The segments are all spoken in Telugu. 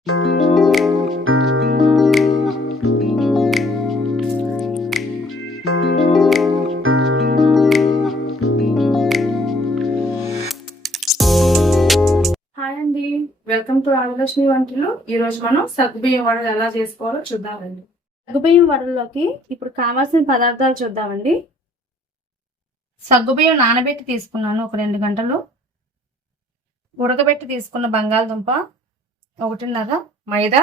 అండి, వెల్కమ్ టు ఆదిలక్ష్మి వంటలు. ఈ రోజు మనం సగ్గుబియ్యం వడలు ఎలా చేసుకోవాలో చూద్దామండి. సగ్గుబియ్యం వడల్లోకి ఇప్పుడు కావాల్సిన పదార్థాలు చూద్దామండి. సగ్గుబియ్యం నానబెట్టి తీసుకున్నాను ఒక 2 గంటలు. ఉడకబెట్టి తీసుకున్న బంగాళదుంప 1.5, మైదా,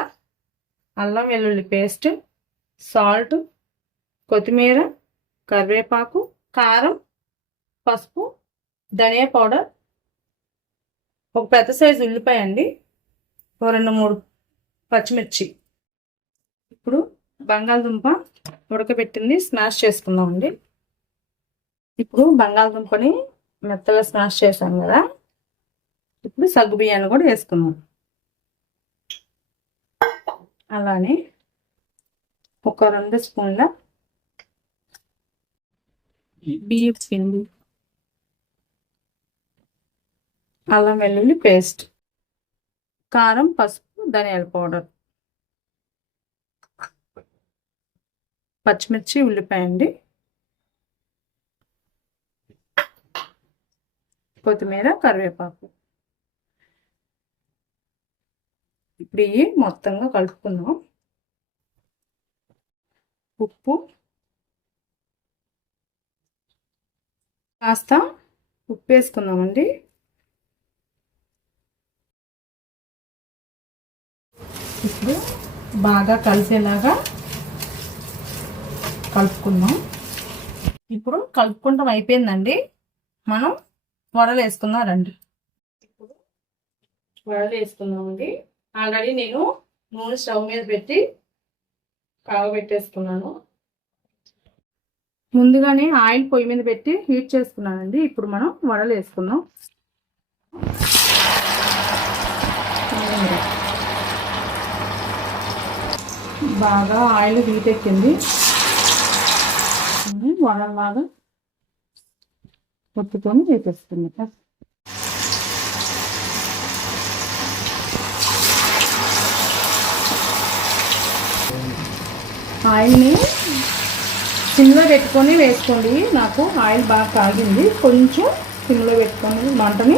అల్లం వెల్లుల్లి పేస్ట్, సాల్ట్, కొత్తిమీర, కరివేపాకు, కారం, పసుపు, ధనియా పౌడర్, ఒక పెద్ద సైజు ఉల్లిపాయ అండి, 2-3 పచ్చిమిర్చి. ఇప్పుడు బంగాళదుంప ఉడకబెట్టింది స్మాష్ చేసుకుందామండి. ఇప్పుడు బంగాళదుంపని మెత్తగా స్మాష్ చేసాం కదా, ఇప్పుడు సగ్గు బియ్యాన్ని కూడా వేసుకుందాం. అలానే ఒక 2 స్పూన్ల బియ్యం పిండి, అల్లం వెల్లుల్లి పేస్ట్, కారం, పసుపు, ధనియాల పౌడర్, పచ్చిమిర్చి, ఉల్లిపాయ అండి, కొత్తిమీర, కరివేపాకు. ఇప్పుడు ఇవి మొత్తంగా కలుపుకుందాం. ఉప్పు, కాస్త ఉప్పు వేసుకుందామండి. ఇప్పుడు బాగా కలిసేలాగా కలుపుకుందాం. ఇప్పుడు కలుపుకుంటాం అయిపోయిందండి. మనం వడలు వేసుకుందాం రండి. ఇప్పుడు వడలు వేసుకుందామండి. ఆల్రెడీ నేను నూనె స్టవ్ మీద పెట్టి కాగబెట్టేసుకున్నాను. ముందుగానే ఆయిల్ పొయ్యి మీద పెట్టి హీట్ చేసుకున్నానండి. ఇప్పుడు మనం వడలు వేసుకుందాం. బాగా ఆయిల్ హీట్ ఎక్కింది. వడలు బాగా కొట్టుకొని వేసేస్తుంది. ఆయిల్ని సిమ్లో పెట్టుకొని వేసుకోండి. నాకు ఆయిల్ బాగా కాగింది, కొంచెం సిమ్లో పెట్టుకొని మంటని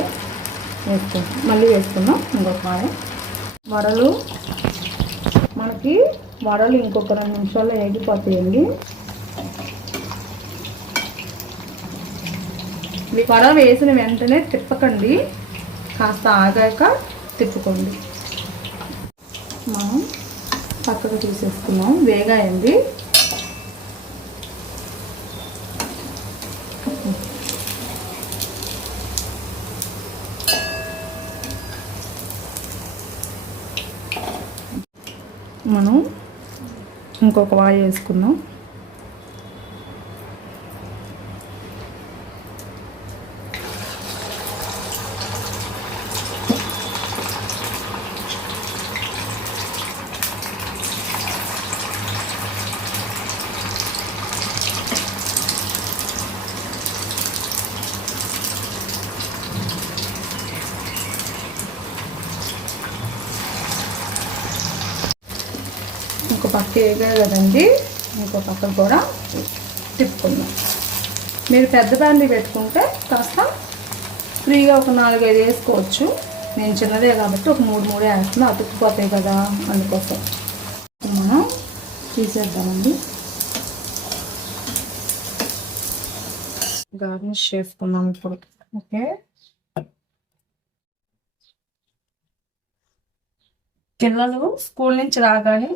వేసుకోండి. మళ్ళీ వేసుకుందాం ఇంకొక ఆయిల్. వడలు మనకి ఇంకొక 2 నిమిషాల్లో వేగిపోతాయండి. వడ వేసిన వెంటనే తిప్పకండి, కాస్త ఆగాక తిప్పుకోండి. మనం పక్కకు తీసేసుకున్నాం, వేగాయండి. మనం ఇంకొక వాయి వేసుకుందాం. ఇంకో పక్క వేగాయి కదండి, ఇంకో పక్క కూడా తిప్పుకుందాం. మీరు పెద్ద ప్యాన్లు పెట్టుకుంటే కాస్త ఫ్రీగా ఒక 4-5 వేసుకోవచ్చు. నేను చిన్నదే కాబట్టి ఒక 3 వేస్తున్నా, అతుక్కుపోతాయి కదా, అందుకోసం. మనం తీసేద్దామండి. గార్నిష్ చేసుకుందాం ఇప్పుడు. ఓకే, పిల్లలు స్కూల్ నుంచి రాగానే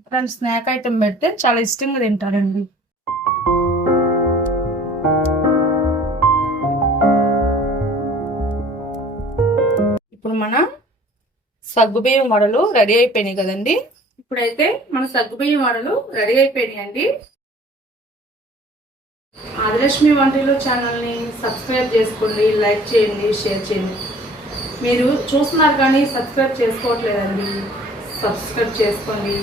ఇట్లాంటి స్నాక్ ఐటెం పెడితే చాలా ఇష్టంగా తింటారండి. ఇప్పుడు మన సగ్గుబియ్యం వడలు రెడీ అయిపోయినాయి కదండి. ఇప్పుడైతే మన సగ్గుబియ్యం వడలు రెడీ అయిపోయినాయి అండి. ఆదిలక్ష్మి వంటలు ఛానల్ని సబ్స్క్రైబ్ చేసుకోండి, లైక్ చేయండి, షేర్ చేయండి. మీరు చూస్తున్నారు కానీ సబ్స్క్రైబ్ చేసుకోవట్లేదండి. సబ్స్క్రైబ్ చేసుకోండి.